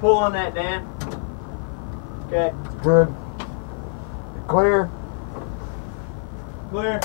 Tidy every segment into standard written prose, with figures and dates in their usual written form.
pull on that, Dan. Okay. Good. Clear. Clear.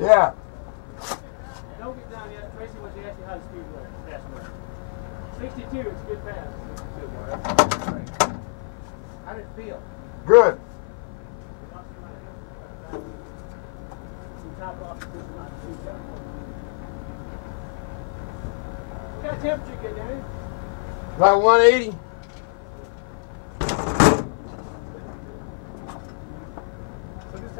Yeah. Don't get down yet. Tracy wants to ask you how the speed works. 62, it's a good pass. How did it feel? Good. What kind of temperature you get, Danny? About 180. So just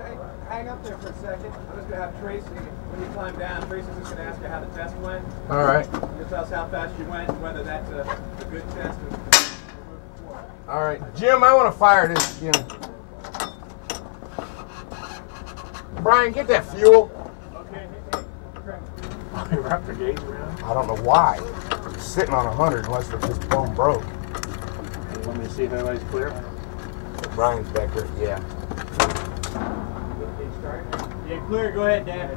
hang up there for a second. I'm just going to have Tracy, when you climb down, Tracy's just going to ask you how the test went. All right. Just tell us how fast you went and whether that's a good test or All right. Jim, I want to fire this again. Brian, get that fuel. Okay, You wrapped the gauge around? I don't know why. It's sitting on 100 unless this bone broke. Let me see if everybody's clear. Brian's back there. Yeah. Yeah, clear. Go ahead, Dan.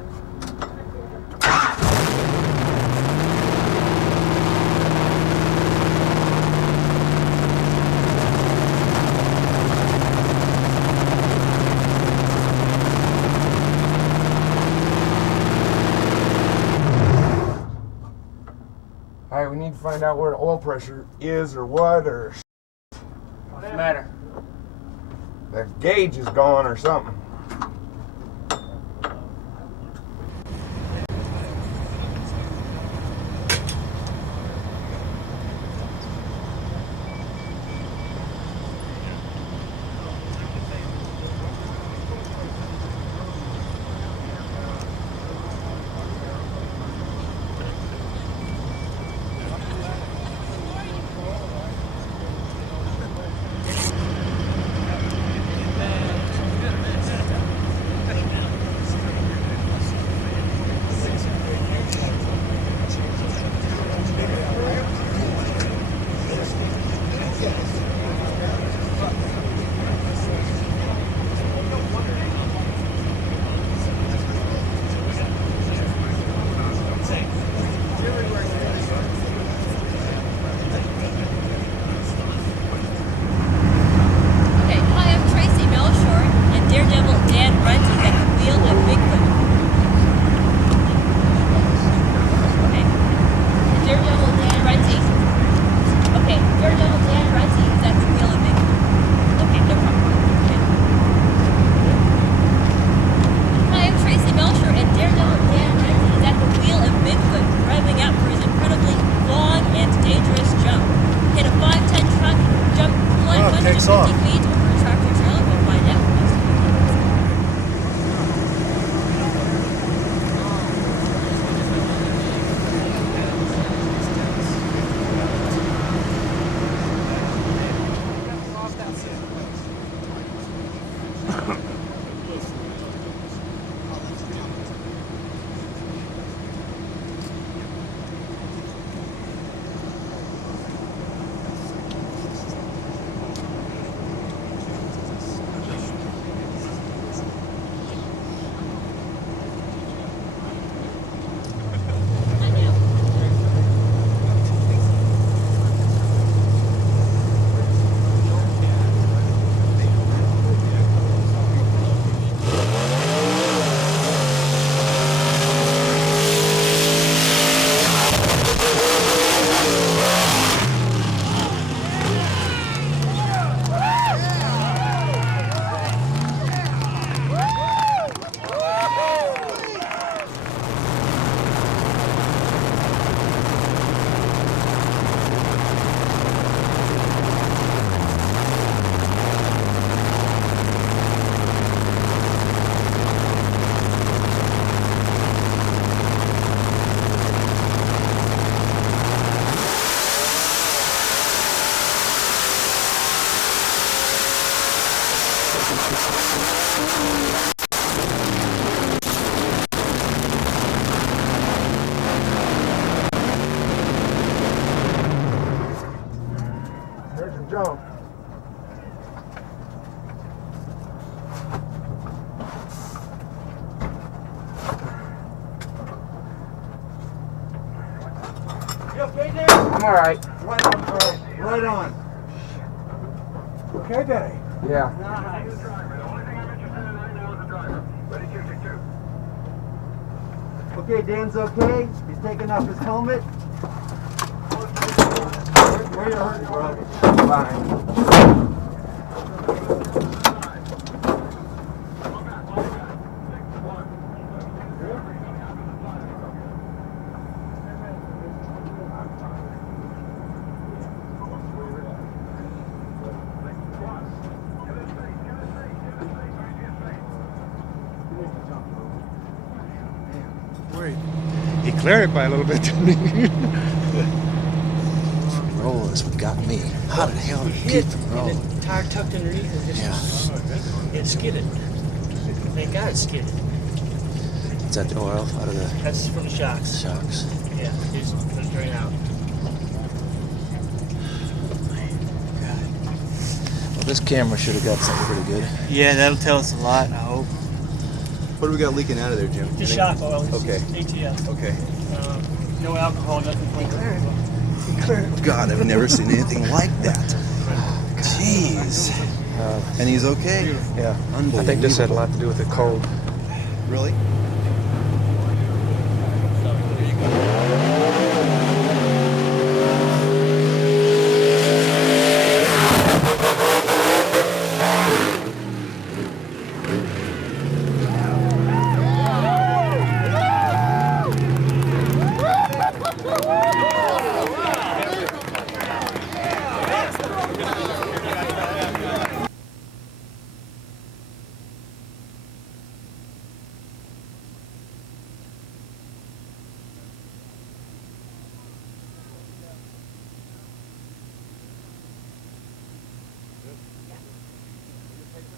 All right, we need to find out where the oil pressure is or what, or What's the matter? the gauge is gone or something. Okay, hi, I'm Tracy Melshore, and Daredevil Dan Runte at the wheel of BIGFOOT. Okay, Daredevil Dan Runte. Okay, Daredevil Dan Runte is at the wheel of BIGFOOT. Okay, no problem. Okay. Hi, I'm Tracy Melshore, and Daredevil Dan Runte is at the wheel of BIGFOOT, revving up for his incredibly long and dangerous jump. Can a 5'10" truck jump 150 feet over a tractor trailer? We'll find out. go. You okay, Dan? I'm all right. Right on, Carl. Right on. Okay, Daddy. Yeah. Nice. Okay, Dan's okay. He's taking off his helmet. Where are you hurting, bro? Fine. He cleared it by a little bit, didn't he? Roll is what got me. How the hell did he keep from rolling? The tire tucked underneath and just it skidded. Thank God it skidded. Is that the oil out of the That's from the shocks. shocks? Yeah, just put it drain out. Well, this camera should have got something pretty good. Yeah, that'll tell us a lot, I hope. What do we got leaking out of there, Jim? Just shock oil. Okay. ATF. Okay. No alcohol, nothing. God, I've never seen anything like that. Jeez. And he's okay? Yeah. Unbelievable. I think this had a lot to do with the cold. Really?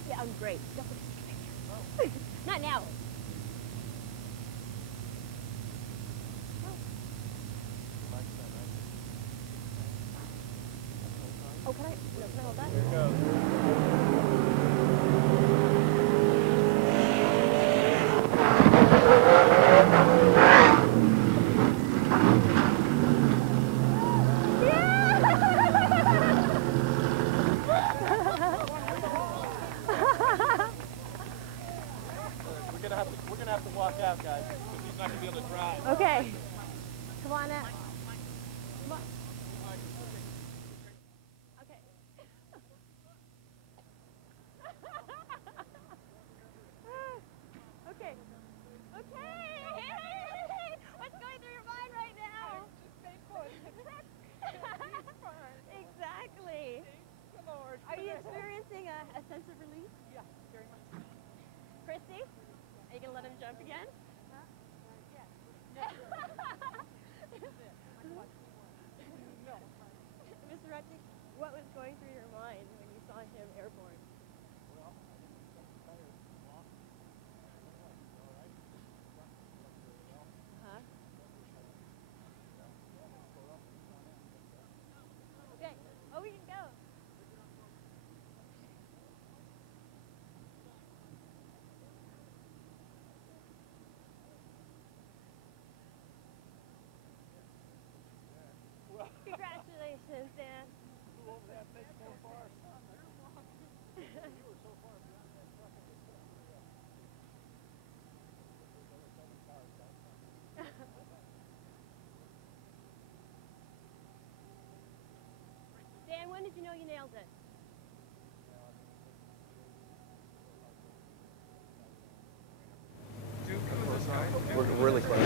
Yeah, I'm great. Don't take a picture. Not now. Oh, can I hold that? Here it goes. We're gonna have to walk out, guys, because he's not gonna be able to drive. Okay. Come on up. Come on. Okay. Okay. Okay. What's going through your mind right now? Exactly. Are you experiencing a sense of relief? Yeah, very much. Christy, are you gonna let him jump again? Huh? Yeah. No. Mr. Runte, what was going through your mind when you saw him airborne? Well, I didn't get the tires off. Huh? Okay. Oh, we can go. Congratulations, Dan. Flew over that thing so far. You were so far beyond that truck in the truck. Dan, when did you know you nailed it? We're really close.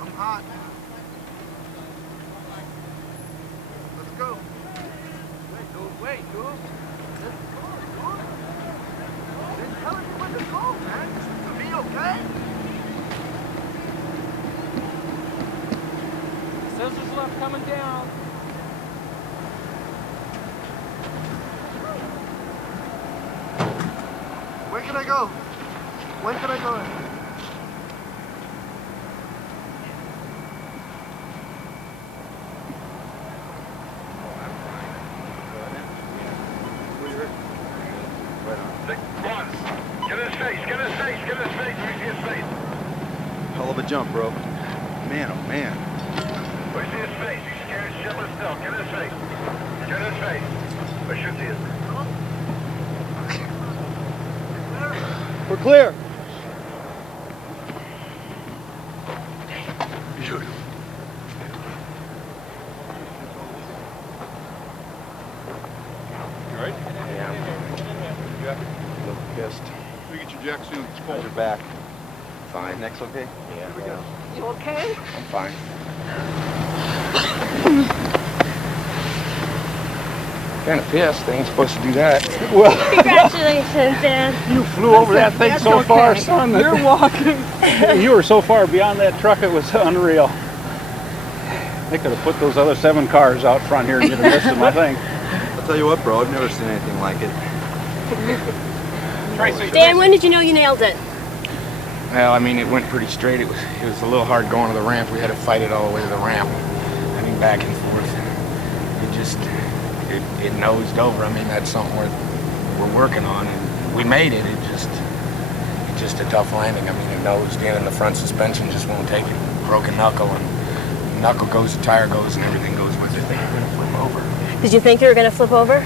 I'm hot. Let's go. Wait, dude. Let's go, dude. They're telling you when to go, man. To be okay? Sensors left coming down. Where can I go? When can I go? Hell of a jump, bro. Man, oh man. We see his face. He's scared shitless still. Get his face. Get his face. I should see it. We're clear. Beautiful. You right? Yeah. You happy? A little pissed. We get your jack soon. It's How's cold. your back? Fine. Neck's okay? Yeah. You okay? I'm fine. Kind of pissed. They ain't supposed to do that. Well, Congratulations, Dan. you flew over that thing so far, son. You're walking. You were so far beyond that truck, it was unreal. They could have put those other 7 cars out front here and you'd have missed them, I think. I'll tell you what, bro. I've never seen anything like it. Dan, when did you know you nailed it? Well, I mean, it went pretty straight. It was a little hard going to the ramp. We had to fight it all the way to the ramp. I mean, back and forth. It nosed over. I mean, that's something we're working on, and we made it. It's just a tough landing. I mean, it nosed in, and the front suspension just won't take it. Broken knuckle, and the knuckle goes, the tire goes, and everything goes with it. They were gonna flip over. Did you think you were going to flip over?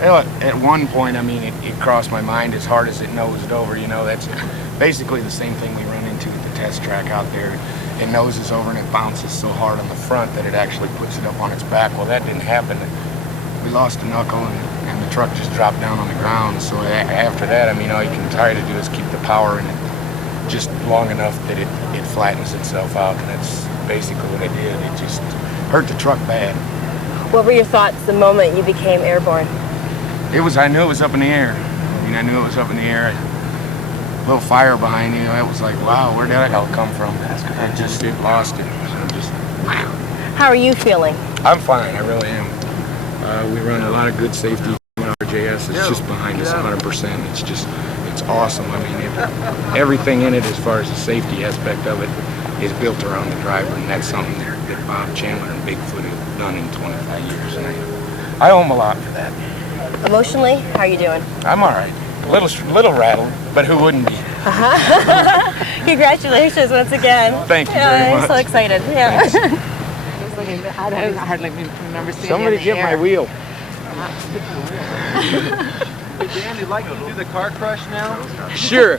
Well, at one point, I mean, it crossed my mind as hard as it nosed over. You know, that's basically the same thing we run into at the test track out there. It noses over and it bounces so hard on the front that it actually puts it up on its back. Well, that didn't happen. We lost the knuckle and the truck just dropped down on the ground. So after that, I mean, all you can try to do is keep the power in it just long enough that it flattens itself out. And that's basically what it did. It just hurt the truck bad. What were your thoughts the moment you became airborne? I knew it was up in the air. I mean, I knew it was up in the air. A little fire behind you. It was like, wow, where did that all come from? It lost it. So just, wow. How are you feeling? I'm fine, I really am. We run a lot of good safety in RJS. It's just behind us 100%. It's awesome. I mean, everything in it as far as the safety aspect of it is built around the driver, and that's something that Bob Chandler and BIGFOOT have done in 25 years. And I owe them a lot for that. Emotionally, how are you doing? I'm all right. A little rattled, but who wouldn't be? Congratulations once again. Thank you very much. I'm so excited. Yeah. I hardly remember seeing Somebody get my wheel. Dan, you'd like to do the car crush now? Sure.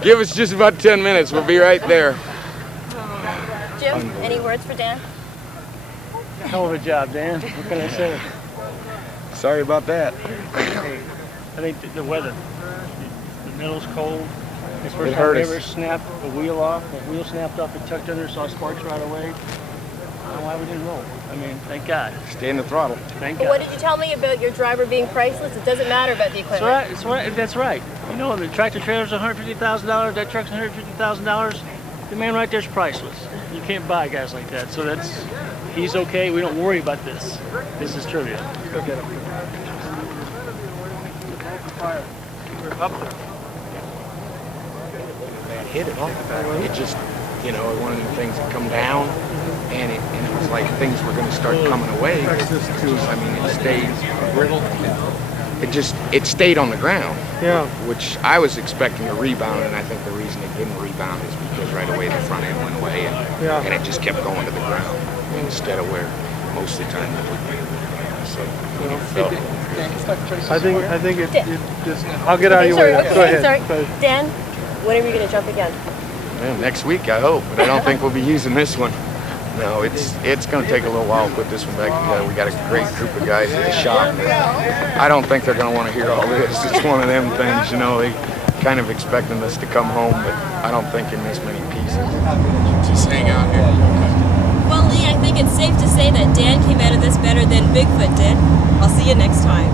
Give us just about 10 minutes. We'll be right there. Jim, any words for Dan? Hell of a job, Dan. What can I say? Sorry about that. I think the weather. The middle's cold. It's the first It time hurt I us. ever snapped a wheel off. The wheel snapped off and tucked under, saw sparks right away. I don't know why we didn't roll. I mean, thank God. Stay in the throttle. Thank But God. what did you tell me about your driver being priceless? It doesn't matter about the equipment. That's right. You know, the tractor trailer's $150,000. That truck's $150,000. The man right there's priceless. You can't buy guys like that. So he's okay. We don't worry about this. This is trivia. Go get him. Up there. Bad hit it all. It just, you know, one of the things that come down, and it was like things were going to start coming away. I mean, it stayed brittle. It stayed on the ground. Yeah. Which I was expecting a rebound, and I think the reason it didn't rebound is because right away the front end went away, and it just kept going to the ground instead of where most of the time it would be. So, I think it just. I'll get out of your way. Okay, Go ahead. sorry. Go ahead. Dan, when are we going to jump again? well, next week, I hope, but I don't think we'll be using this one. No, it's going to take a little while to put this one back together. We got a great group of guys in the shop. I don't think they're going to want to hear all this. It's one of them things, you know. They kind of expecting us to come home, but I don't think in this many pieces. Just hang out here. Well, Lee, I think it's safe to say that Dan came out of this better than Bigfoot did. I'll see you next time.